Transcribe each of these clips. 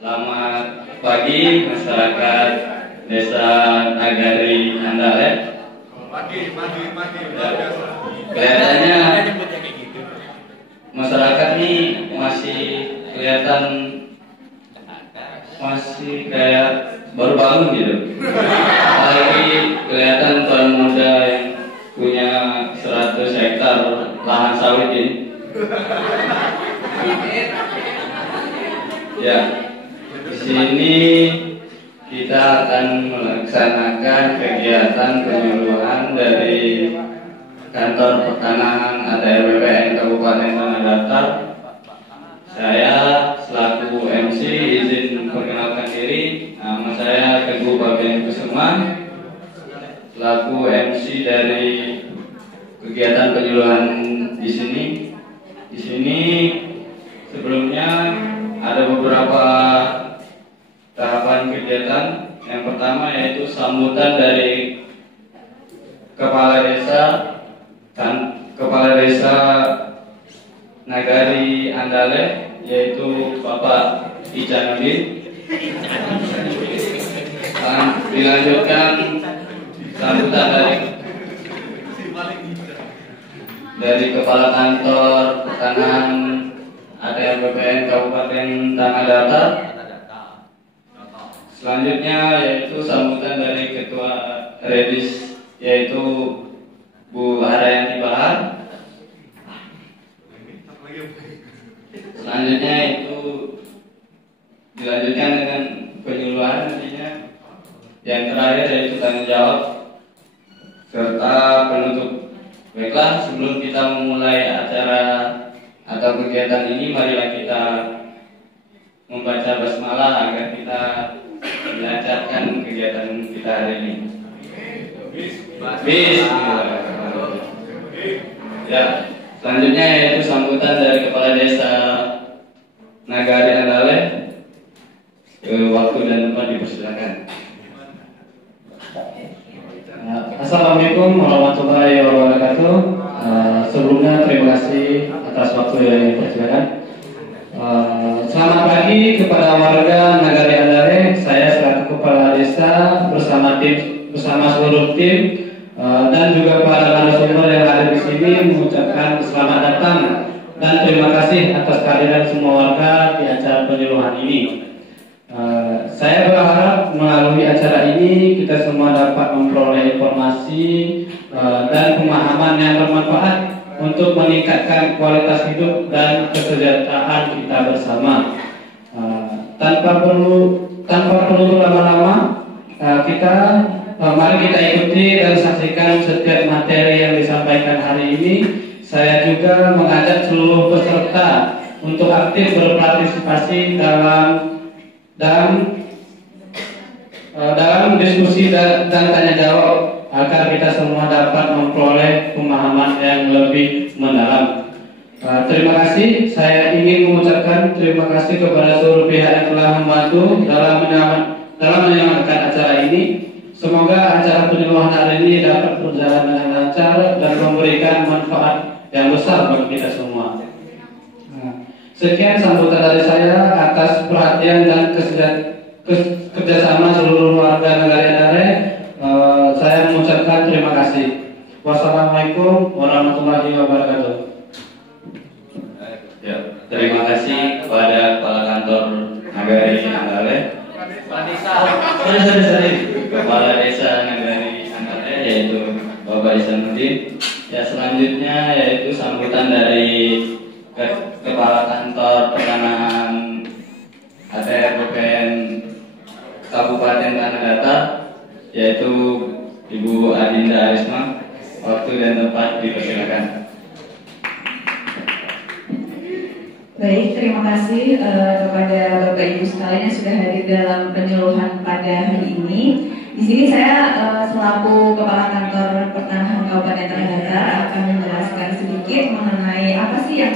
Selamat pagi masyarakat Desa Nagari Andale. Pagi. Kelihatannya masyarakat ini masih kelihatan masih kayak baru bangun gitu. Apalagi kelihatan tuan muda yang punya 100 hektar lahan sawit ini. Ya, di sini kita akan melaksanakan kegiatan penyuluhan dari Kantor Pertanahan ATR BPN Kabupaten Tanah Datar. Saya selaku MC izin perkenalkan diri. Nama saya Teguh Babian Kusuma, selaku MC dari kegiatan penyuluhan di sini. Di sini sebelumnya ada beberapa tahapan kegiatan. Yang pertama yaitu sambutan dari Kepala Desa Nagari Andale, yaitu Bapak Icanudin. Dilanjutkan sambutan dari Kepala Kantor Pertanahan ATR BPN Kabupaten Tanah Datar. Selanjutnya yaitu sambutan dari Ketua Redis, yaitu Bu Harayanti Bahar. Selanjutnya itu dilanjutkan dengan penyuluhan nantinya. Yang terakhir yaitu tanggung jawab serta penutup. Baiklah, sebelum kita memulai acara atau kegiatan ini, marilah kita membaca basmalah agar kita melancarkan kegiatan kita hari ini. Bismillahirrahmanirrahim. Ya, selanjutnya yaitu sambutan dari Kepala Desa Nagari Andale. Waktu dan tempat dipersilakan. Assalamualaikum warahmatullahi wabarakatuh. Sebelumnya terima kasih atas waktu yang dipersilakan. Selamat pagi kepada warga Nagari Andale. Saya selaku Kepala Desa bersama seluruh tim dan juga para narasumber yang ada di sini mengucapkan selamat datang dan terima kasih atas kehadiran semua warga di acara penyuluhan ini. Saya berharap melalui acara ini kita semua dapat memperoleh informasi dan pemahaman yang bermanfaat untuk meningkatkan kualitas hidup dan kesejahteraan kita bersama. Tanpa perlu lama-lama, mari kita ikuti dan saksikan setiap materi yang disampaikan hari ini. Saya juga mengajak seluruh peserta untuk aktif berpartisipasi dalam diskusi dan tanya jawab agar kita semua dapat memperoleh pemahaman yang lebih mendalam. Terima kasih. Saya ingin mengucapkan terima kasih kepada seluruh pihak yang telah membantu dalam menyelenggarakan acara ini. Semoga acara penyuluhan hari ini dapat berjalan dengan lancar dan memberikan manfaat yang besar bagi kita semua. Sekian sambutan dari saya atas perhatian dan kerjasama seluruh warga Nagari Andale. Saya mengucapkan terima kasih. Wassalamualaikum warahmatullahi wabarakatuh. Ya, terima kasih kepada Kepala Kantor Nagari Andale. Kepala Desa Nagari Andale yaitu Bapak Isanudin. Ya, selanjutnya yaitu sambutan dari Kepala Kantor Pertanahan ATR BPN Kabupaten Tanah Datar, yaitu Ibu Adinda Arisma. Waktu dan tempat dipersilakan. Baik, terima kasih kepada Bapak Ibu sekalian yang sudah hadir dalam penyuluhan pada hari ini. Di sini saya selaku Kepala Kantor Pertanahan Kabupaten Tanah Datar akan menjelaskan sedikit mengenai apa sih yang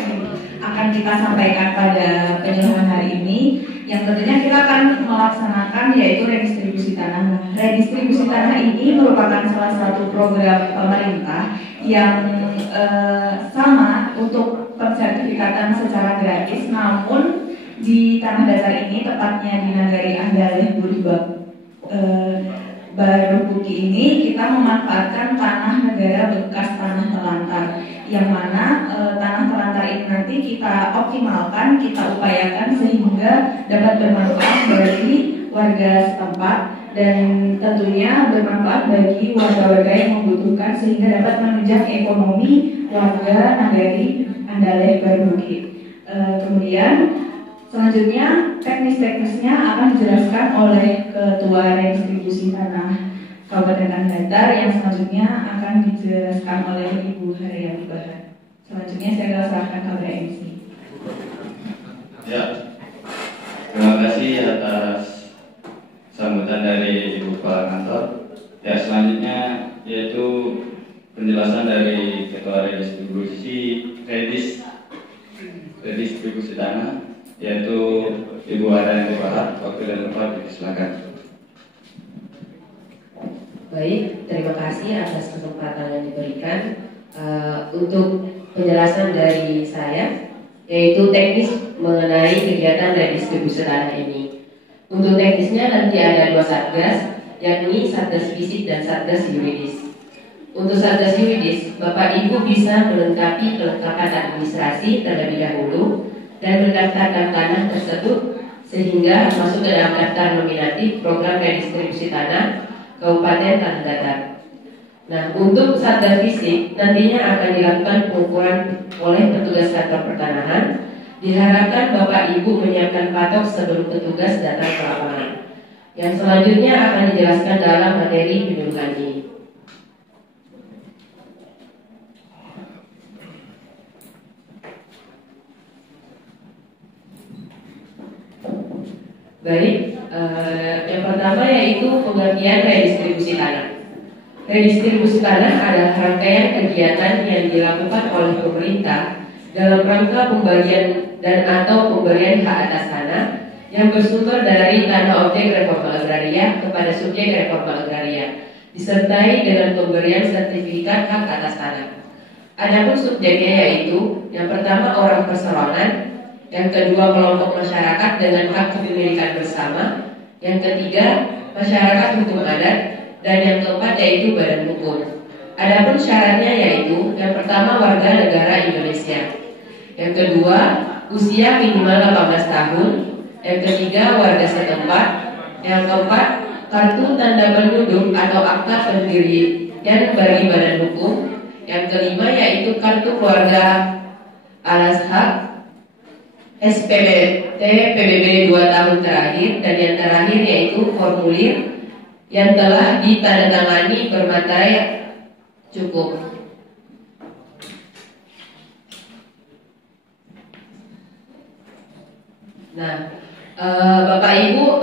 akan kita sampaikan pada penyuluhan hari ini. Yang tentunya kita akan melaksanakan yaitu redistribusi tanah. Redistribusi tanah ini merupakan salah satu program pemerintah yang sama untuk pensertifikatan secara gratis, namun di tanah datar ini, tepatnya di Nagari Andaleh Barubuki ini, kita memanfaatkan tanah negara bekas tanah telantar, yang mana tanah telantar ini nanti kita optimalkan, kita upayakan sehingga dapat bermanfaat bagi warga setempat dan tentunya bermanfaat bagi warga-warga yang membutuhkan sehingga dapat menunjang ekonomi warga Nagari Andaleh Barubuki. Kemudian selanjutnya teknis-teknisnya akan dijelaskan oleh Ketua Redistribusi Tanah Kabupaten Tanah Datar yang selanjutnya akan dijelaskan oleh Ibu Haryani Bahar. Selanjutnya saya serahkan kepada MC. Ya, terima kasih atas sambutan dari Ibu Kepala Kantor. Ya, selanjutnya yaitu penjelasan dari Ketua Redistribusi Tanah, yaitu Ibu Haryani Bahar. Waktu dan tempat disilakan. Baik, terima kasih atas kesempatan yang diberikan. Untuk penjelasan dari saya, yaitu teknis mengenai kegiatan redistribusi tanah ini. Untuk teknisnya nanti ada 2 satgas, yakni satgas fisik dan satgas yuridis. Untuk satgas yuridis, Bapak Ibu bisa melengkapi kelengkapan administrasi terlebih dahulu dan mendaftarkan tanah tersebut sehingga masuk ke dalam daftar nominatif program redistribusi tanah Kabupaten Tanah Datar. Nah, untuk satgas fisik nantinya akan dilakukan pengukuran oleh petugas kantor pertanahan. Diharapkan Bapak Ibu menyiapkan patok sebelum petugas datang ke lapangan. Yang selanjutnya akan dijelaskan dalam materi bimbingan ini. Baik, yang pertama yaitu pengertian redistribusi tanah. Redistribusi tanah adalah rangkaian kegiatan yang dilakukan oleh pemerintah dalam rangka pembagian dan atau pemberian hak atas tanah yang bersumber dari tanah objek reforma agraria kepada subjek reforma agraria, disertai dengan pemberian sertifikat hak atas tanah. Adapun subjeknya yaitu yang pertama orang perseroan, yang kedua kelompok masyarakat dengan hak kepemilikan bersama, yang ketiga masyarakat hukum adat, dan yang keempat yaitu badan hukum. Adapun syaratnya yaitu yang pertama warga negara Indonesia, yang kedua usia minimal 18 tahun, yang ketiga warga setempat, yang keempat kartu tanda penduduk atau akta pendirian bagi badan hukum, yang kelima yaitu kartu keluarga alas hak SPBT PBB 2 tahun terakhir, dan yang terakhir yaitu formulir yang telah ditandatangani bermaterai cukup. Nah, Bapak Ibu,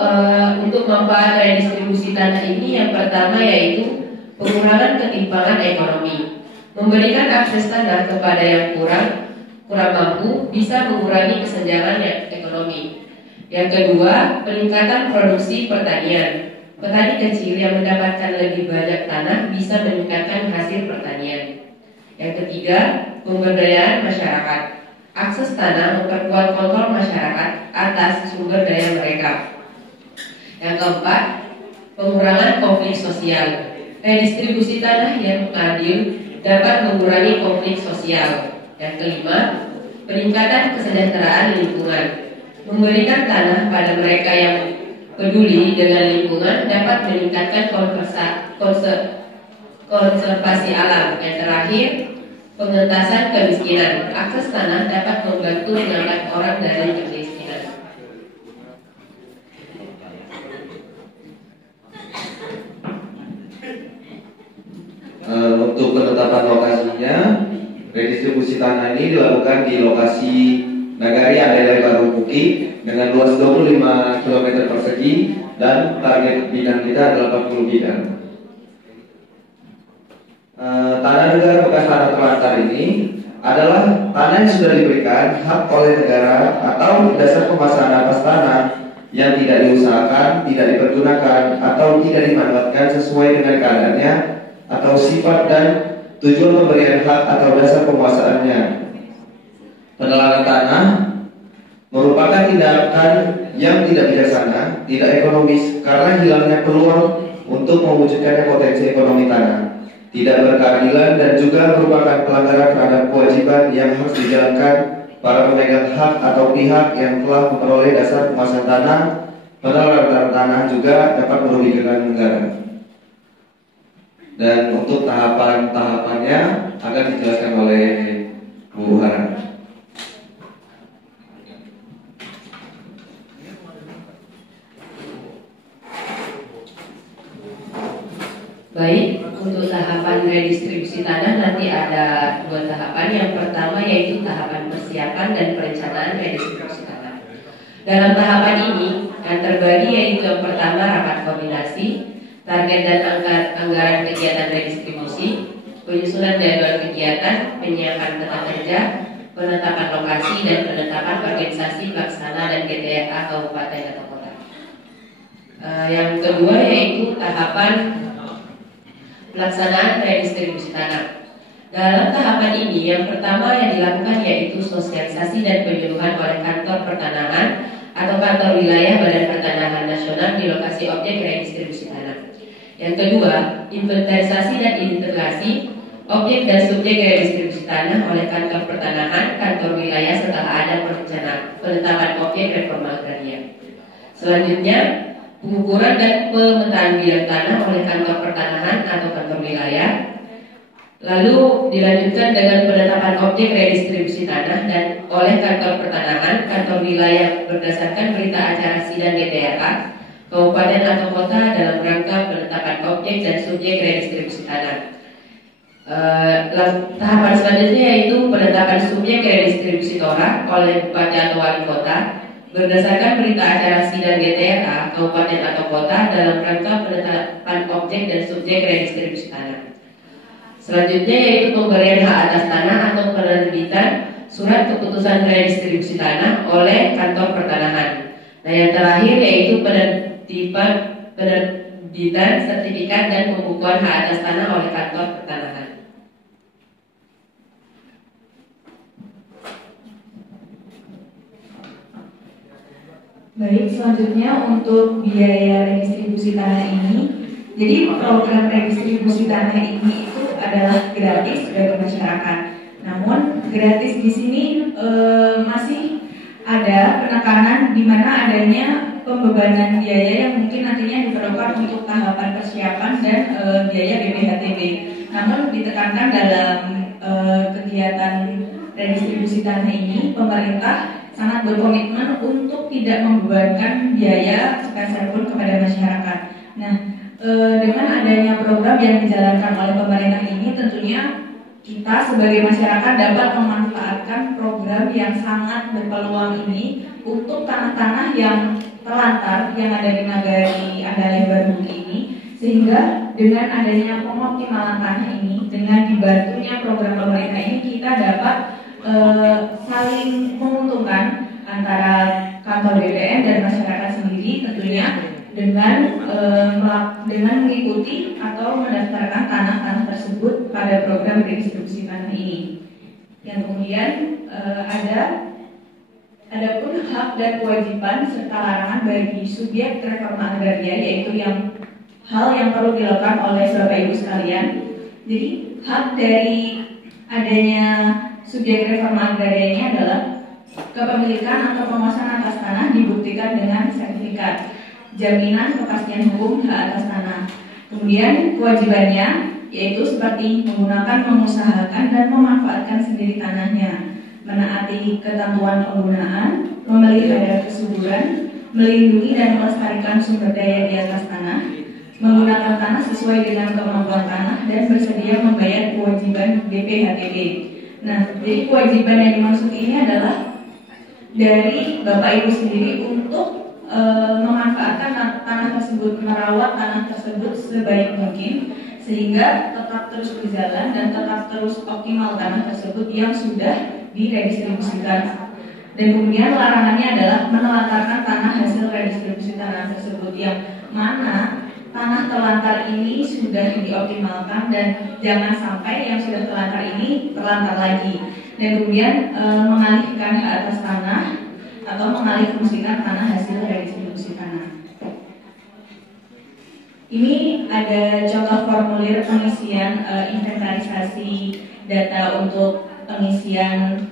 untuk manfaat redistribusi tanah ini yang pertama yaitu pengurangan ketimpangan ekonomi. Memberikan akses tanah kepada yang kurang mampu bisa mengurangi kesenjangan ekonomi. Yang kedua, peningkatan produksi pertanian. Petani kecil yang mendapatkan lebih banyak tanah bisa meningkatkan hasil pertanian. Yang ketiga, pemberdayaan masyarakat. Akses tanah memperkuat kontrol masyarakat atas sumber daya mereka. Yang keempat, pengurangan konflik sosial. Redistribusi tanah yang adil dapat mengurangi konflik sosial. Yang kelima, peningkatan kesejahteraan lingkungan. Memberikan tanah pada mereka yang peduli dengan lingkungan dapat meningkatkan konservasi alam. Yang terakhir, pengentasan kemiskinan. Akses tanah dapat membantu mengangkat orang dari kemiskinan. Untuk penetapan lokasinya, redistribusi tanah ini dilakukan di lokasi Nagari Andaleh Barubuki dengan luas 25 km persegi dan target bidang kita adalah 40 bidang. Tanah negara bekas tanah telantar ini adalah tanah yang sudah diberikan hak oleh negara atau dasar pemasangan atas tanah yang tidak diusahakan, tidak dipergunakan, atau tidak dimanfaatkan sesuai dengan keadaannya atau sifat dan tujuan pemberian hak atau dasar penguasaannya. Penelaran tanah merupakan tindakan yang tidak bijaksana, tidak ekonomis karena hilangnya peluang untuk mewujudkannya potensi ekonomi tanah, tidak berkeadilan dan juga merupakan pelanggaran terhadap kewajiban yang harus dijalankan para pemegang hak atau pihak yang telah memperoleh dasar penguasaan tanah. Penerapan tanah juga dapat merugikan negara. Dan untuk tahapan-tahapannya akan dijelaskan oleh Bu Hana. Baik, untuk tahapan redistribusi tanah nanti ada 2 tahapan. Yang pertama yaitu tahapan persiapan dan perencanaan redistribusi tanah. Dalam tahapan ini yang terbagi yaitu yang pertama rapat koordinasi, target dan anggaran kegiatan redistribusi, penyusunan jadwal kegiatan, penyiapan tata kerja, penetapan lokasi dan penetapan organisasi pelaksana dan GTRA kabupaten atau kota. Yang kedua yaitu tahapan pelaksanaan redistribusi tanah. Dalam tahapan ini, yang pertama yang dilakukan yaitu sosialisasi dan penyuluhan oleh kantor pertanahan atau kantor wilayah Badan Pertanahan Nasional di lokasi objek redistribusi tanah. Yang kedua, inventarisasi dan integrasi objek dan subjek redistribusi tanah oleh kantor pertanahan, kantor wilayah setelah ada perencanaan penetapan objek reforma agraria. Selanjutnya, pengukuran dan pemetaan bidang tanah oleh kantor pertanahan atau kantor wilayah. Lalu dilanjutkan dengan penetapan objek redistribusi tanah dan oleh kantor pertanahan, kantor wilayah berdasarkan berita acara sidang DPRA, kabupaten atau kota dalam rangka penetapan objek dan subjek redistribusi tanah. Tahapan selanjutnya yaitu penetapan subjek redistribusi tanah oleh bupati atau wali kota berdasarkan berita acara sidang DPRA, kabupaten atau kota dalam rangka penetapan objek dan subjek redistribusi tanah. Selanjutnya yaitu pemberian hak atas tanah atau penerbitan surat keputusan redistribusi tanah oleh kantor pertanahan. Nah, yang terakhir yaitu penerbitan sertifikat dan pembukuan hak atas tanah oleh kantor pertanahan. Baik, selanjutnya untuk biaya redistribusi tanah ini. Jadi program redistribusi tanah ini itu adalah gratis bagi masyarakat. Namun gratis di sini masih ada penekanan di mana adanya pembebanan biaya yang mungkin nantinya diperlukan untuk tahapan persiapan dan biaya BPHTB. Namun ditekankan dalam kegiatan redistribusi tanah ini, pemerintah sangat berkomitmen untuk tidak membebankan biaya sepeserpun kepada masyarakat. Nah, dengan adanya program yang dijalankan oleh pemerintah ini, tentunya kita sebagai masyarakat dapat memanfaatkan program yang sangat berpeluang ini untuk tanah-tanah yang terlantar yang ada di Nagari Andaleh Bandung ini, sehingga dengan adanya pengoptimalan tanah ini, dengan dibantunya program pemerintah ini, kita dapat saling menguntungkan antara kantor BPN dan masyarakat sendiri tentunya dengan mengikuti atau mendaftarkan tanah-tanah tersebut pada program redistribusi tanah ini. Yang kemudian adapun hak dan kewajiban serta larangan bagi subjek reforma agraria, yaitu hal yang perlu dilakukan oleh Bapak Ibu sekalian. Jadi hak dari adanya subjek reforma agraria ini adalah kepemilikan atau penguasaan atas tanah dibuktikan dengan sertifikat jaminan kepastian hukum hak atas tanah. Kemudian kewajibannya yaitu seperti menggunakan, mengusahakan dan memanfaatkan sendiri tanahnya, menaati ketentuan penggunaan, memelihara kesuburan, melindungi dan melestarikan sumber daya di atas tanah, menggunakan tanah sesuai dengan kemampuan tanah dan bersedia membayar kewajiban BPHTB. Nah, jadi kewajiban yang dimaksud ini adalah dari Bapak Ibu sendiri untuk memanfaatkan tanah tersebut, merawat tanah tersebut sebaik mungkin sehingga tetap terus berjalan dan tetap terus optimal tanah tersebut yang sudah diredistribusikan. Dan kemudian larangannya adalah menelantarkan tanah hasil redistribusi tanah tersebut, yang mana tanah terlantar ini sudah dioptimalkan dan jangan sampai yang sudah terlantar ini terlantar lagi. Dan kemudian mengalihkan hak atas tanah atau mengalihfungsikan tanah hasil redistribusi tanah. Ini ada contoh formulir pengisian inventarisasi data untuk pengisian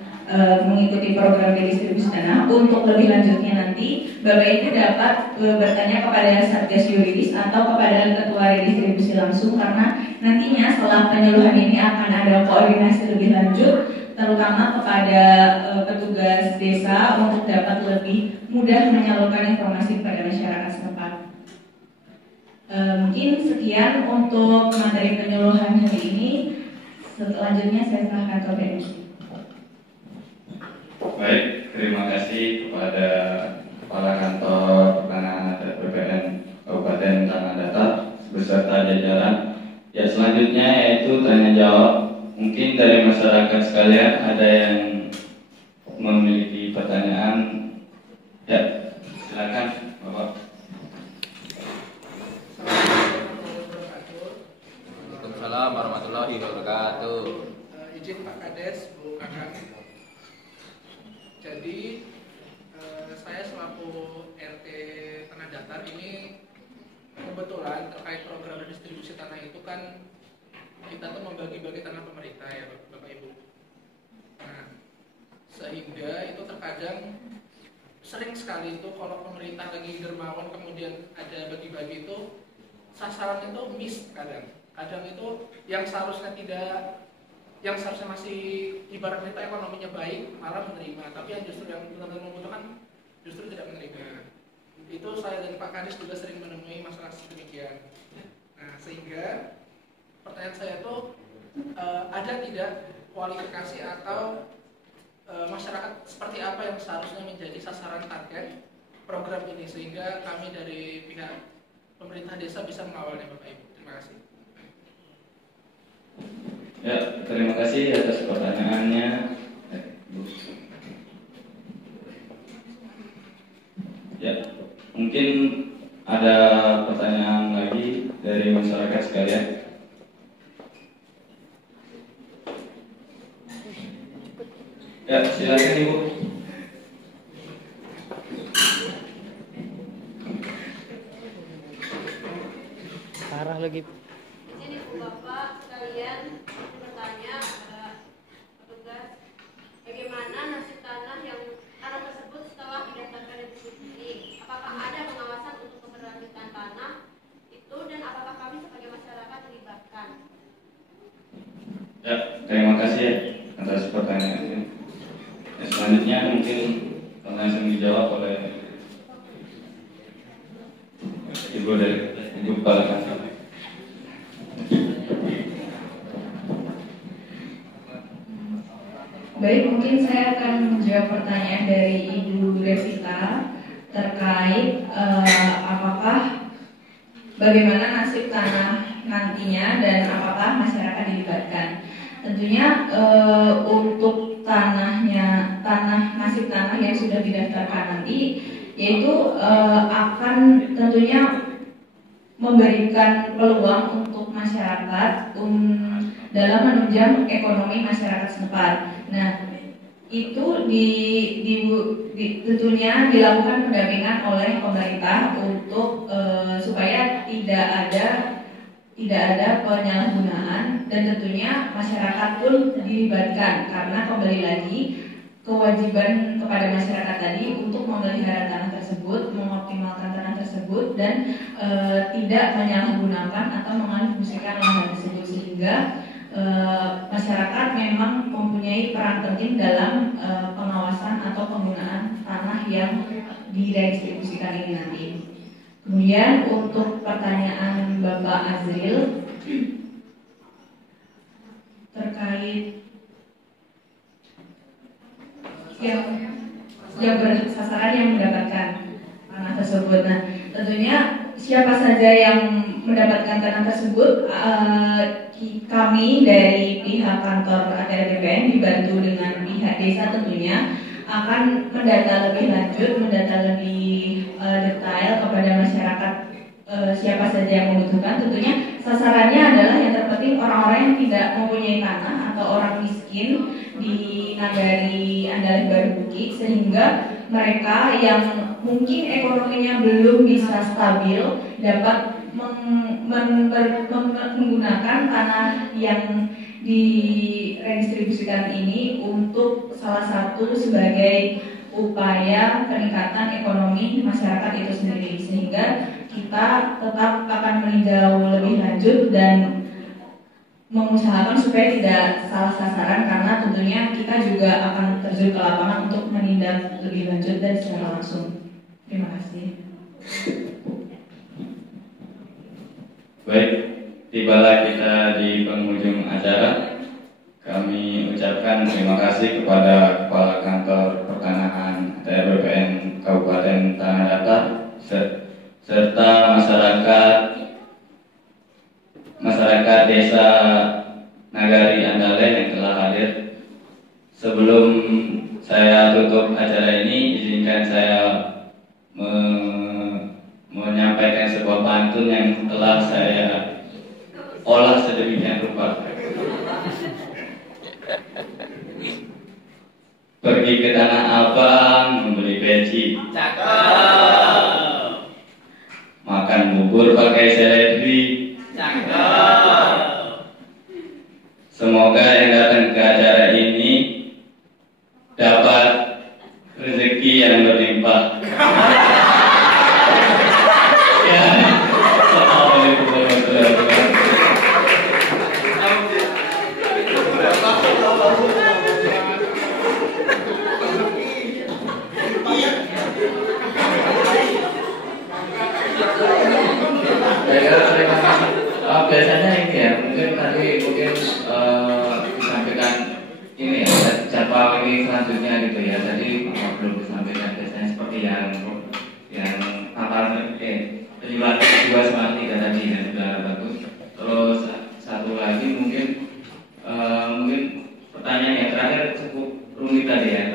mengikuti program redistribusi tanah. Untuk lebih lanjutnya nanti Bapak Ibu dapat bertanya kepada Satgas Yuridis atau kepada Ketua Redistribusi langsung, karena nantinya setelah penyuluhan ini akan ada koordinasi lebih lanjut terutama kepada petugas desa untuk dapat lebih mudah menyalurkan informasi kepada masyarakat setempat. Mungkin sekian untuk materi penyuluhan hari ini. Selanjutnya saya serahkan ke BMC. Baik, terima kasih kepada Kepala Kantor Penanganan Adat BPN Kabupaten Tanah Datar beserta jajaran. Ya, selanjutnya yaitu tanya jawab. Mungkin dari masyarakat sekalian ada yang memiliki pertanyaan. Ya, silakan Bapak. Waalaikumsalam warahmatullahi wabarakatuh. Izin Pak Kades, Bu Kakak. Jadi saya selaku RT Tanah Datar ini kebetulan terkait program redistribusi tanah itu kan kita tuh membagi-bagi tanah pemerintah ya Bapak Ibu. Nah, sehingga itu terkadang sering sekali itu kalau pemerintah lagi dermawan kemudian ada bagi-bagi itu sasaran itu miss kadang itu yang seharusnya masih ibarat kita ekonominya baik malah menerima, tapi yang justru yang benar-benar membutuhkan justru tidak menerima. Itu saya dan Pak Kadis juga sering menemui masalah sedemikian. Nah, sehingga pertanyaan saya itu ada tidak kualifikasi atau masyarakat seperti apa yang seharusnya menjadi sasaran target program ini sehingga kami dari pihak pemerintah desa bisa mengawalnya Bapak Ibu. Terima kasih. Ya, terima kasih atas pertanyaannya. Ya, mungkin ada pertanyaan lagi dari masyarakat sekalian. Ya, silakan Ibu. Arah lagi. Ini Bu Bapak sekalian bertanya petugas bagaimana nasib tanah tersebut setelah didaftarkan distribusi. Apakah ada pengawasan untuk keberlanjutan tanah itu dan apakah kami sebagai masyarakat dilibatkan? Ya, terima kasih atas pertanyaannya. Ya, selanjutnya mungkin langsung dijawab oleh Ibu dari Ibu Kepala Kantor. Baik, mungkin saya akan menjawab pertanyaan dari Ibu Revita terkait apakah bagaimana nasib tanah nantinya dan apakah masyarakat dilibatkan. Tentunya untuk nasib tanah yang sudah didaftarkan nanti, yaitu akan tentunya memberikan peluang untuk masyarakat dalam menunjang ekonomi masyarakat setempat. Nah, itu tentunya dilakukan pendampingan oleh pemerintah untuk supaya tidak ada penyalahgunaan, dan tentunya masyarakat pun dilibatkan karena kembali lagi kewajiban kepada masyarakat tadi untuk memelihara tanah tersebut, mengoptimalkan tanah tersebut, dan tidak menyalahgunakan atau mengalihfungsikan lahan tersebut, sehingga masyarakat memang mempunyai peran penting dalam pengawasan atau penggunaan tanah yang diredistribusikan ini nanti. Kemudian untuk pertanyaan Bapak Azril terkait yang bersasaran yang mendapatkan tanah tersebut. Nah, tentunya siapa saja yang mendapatkan tanah tersebut, kami dari pihak kantor ATR BPN dibantu dengan pihak desa tentunya akan mendata lebih lanjut, mendata lebih detail kepada masyarakat siapa saja yang membutuhkan. Tentunya sasarannya adalah yang terpenting orang-orang yang tidak mempunyai tanah atau orang miskin di Nagari Andalan Baru Bukit, sehingga mereka yang mungkin ekonominya belum bisa stabil dapat menggunakan tanah yang diredistribusikan ini untuk salah satu sebagai upaya peningkatan ekonomi masyarakat itu sendiri, sehingga kita tetap akan meninjau lebih lanjut dan mengusahakan supaya tidak salah sasaran, karena tentunya kita juga akan terjun ke lapangan untuk menindak lebih lanjut dan secara langsung. Terima kasih. Baik, tibalah kita di penghujung acara. Kami ucapkan terima kasih kepada Kepala Kantor Pertanahan ATR BPN Kabupaten Tanah Datar serta masyarakat Desa Nagari Andalen yang telah hadir. Sebelum saya tutup acara ini, izinkan saya menyampaikan sebuah pantun yang telah saya olah sedemikian rupa. Pergi ke Tanah Abang membeli peci, Cakep. makan bubur pakai seledri, Cakep. Semoga yang datang ke acara ini dapat rezeki yang berlimpah. Ya, Assalamualaikum warahmatullahi wabarakatuh. Biasanya ini ya, mungkin tadi disampaikan ini ya, jadwal ini selanjutnya gitu ya. Tadi belum disampaikan, biasanya seperti yang penjualan 2/3 tadi yang sudah bagus. Terus satu lagi mungkin pertanyaan yang terakhir cukup rumit tadi ya,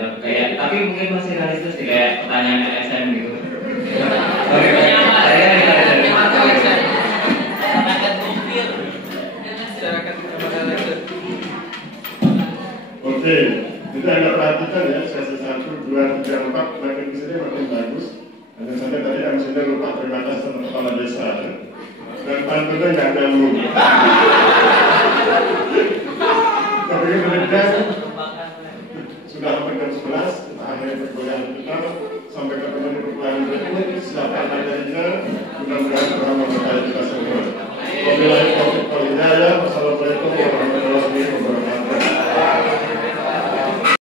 tapi mungkin masih realistis sih, kayak pertanyaan LSM gitu. Oke, Oke, jadi Anda perhatikan ya, sesi 1, 2, 3, 4 makin kesini makin bagus. Hanya saja tadi MC-nya lupa terima kasih sama kepala desa ya. Dan pantunnya nggak nyambung. Tapi kemudian sudah sampai jam 11, kita akhiri perkuliahan kita. Sampai ketemu di perkuliahan berikut. Silakan ada mudah-mudahan